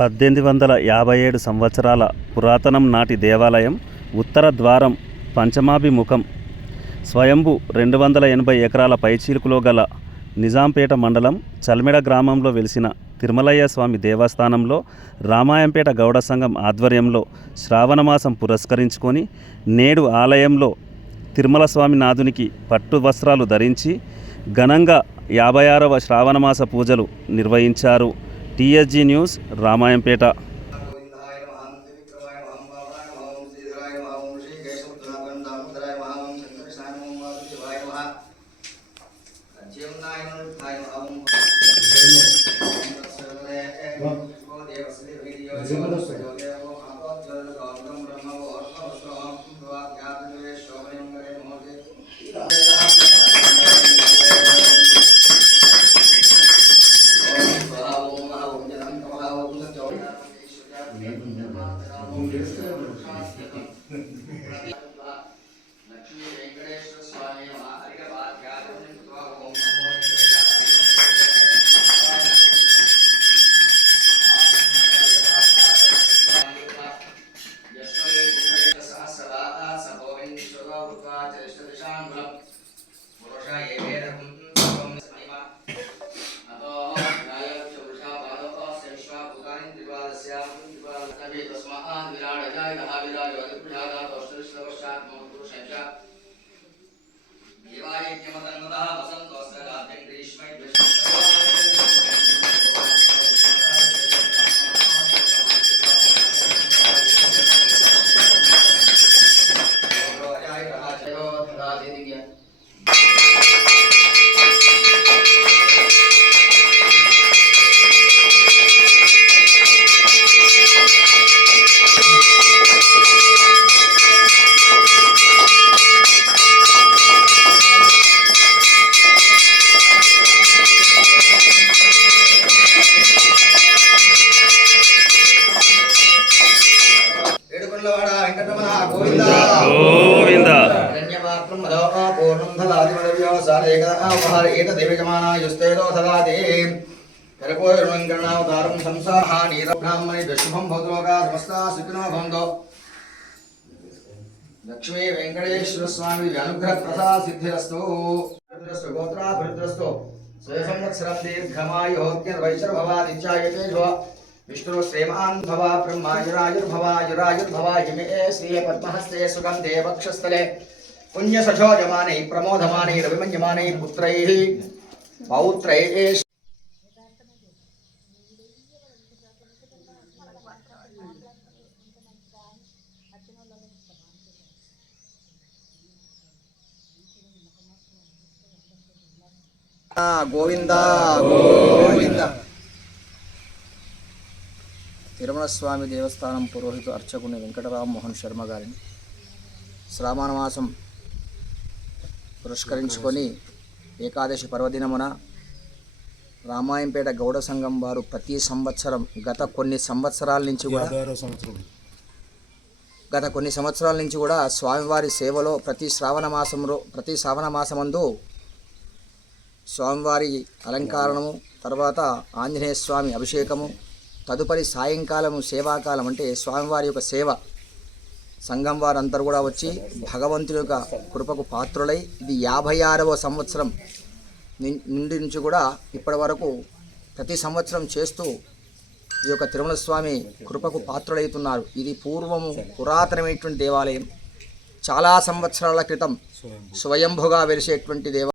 1857 సంవత్సరాల పురాతనం నాటి దేవాలయం. ఉత్తర ద్వారం పంచమాభిముఖం. స్వయంభూ 280 ఎకరాల పైచీలుకులో గల నిజాంపేట మండలం చల్మెడ గ్రామంలో వెలిసిన తిరుమలయ్య స్వామి దేవస్థానంలో రామాయంపేట గౌడ సంఘం ఆధ్వర్యంలో శ్రావణమాసం పురస్కరించుకొని నేడు ఆలయంలో తిరుమల స్వామి నాథునికి పట్టు వస్త్రాలు ధరించి ఘనంగా 56వ శ్రావణమాస పూజలు నిర్వహించారు. TSG news, Ramayampet. लक्ष्मी वेंकटेश्वर स्वामी अनुग्रह प्रसाद सिद्धिरस्तु गोत्राभिवृद्धिरस्तु स्वसंवत्सरं दीर्घमायुर्भवादित्यायते विष्णु श्रीमान भव ब्रह्मायुरायुर्भवायुरायुर्भवा इमे श्रिये पद्महस्ते सुगन्धे वक्षस्थले पुण्यसशोजमाने प्रमोदमाने रविमन्यमाने पुत्रैः पौत्रैः గోవింద గోవింద. తిరుమల స్వామి దేవస్థానం పురోహిత అర్చకుని వెంకటరామ్ మోహన్ శర్మ గారిని శ్రావణ మాసం పురస్కరించుకొని ఏకాదశి పర్వదినమున రామాయంపేట గౌడ సంఘం వారు ప్రతి సంవత్సరం గత కొన్ని సంవత్సరాల నుంచి కూడా స్వామివారి సేవలో ప్రతి శ్రావణ మాసమందు స్వామివారి అలంకారణము, తర్వాత ఆంజనేయ స్వామి అభిషేకము, తదుపరి సాయంకాలము సేవాకాలం అంటే స్వామివారి యొక్క సేవ సంఘం వారందరూ కూడా వచ్చి భగవంతుని యొక్క కృపకు పాత్రులై ఇది 56వ సంవత్సరం నుండి నుంచి కూడా ఇప్పటి వరకు ప్రతి సంవత్సరం చేస్తూ ఈ యొక్క తిరుమల స్వామి కృపకు పాత్రులవుతున్నారు. ఇది పురాతనమైనటువంటి దేవాలయం. చాలా సంవత్సరాల క్రితం స్వయంభుగా వెలిసేటువంటి దేవాలయం.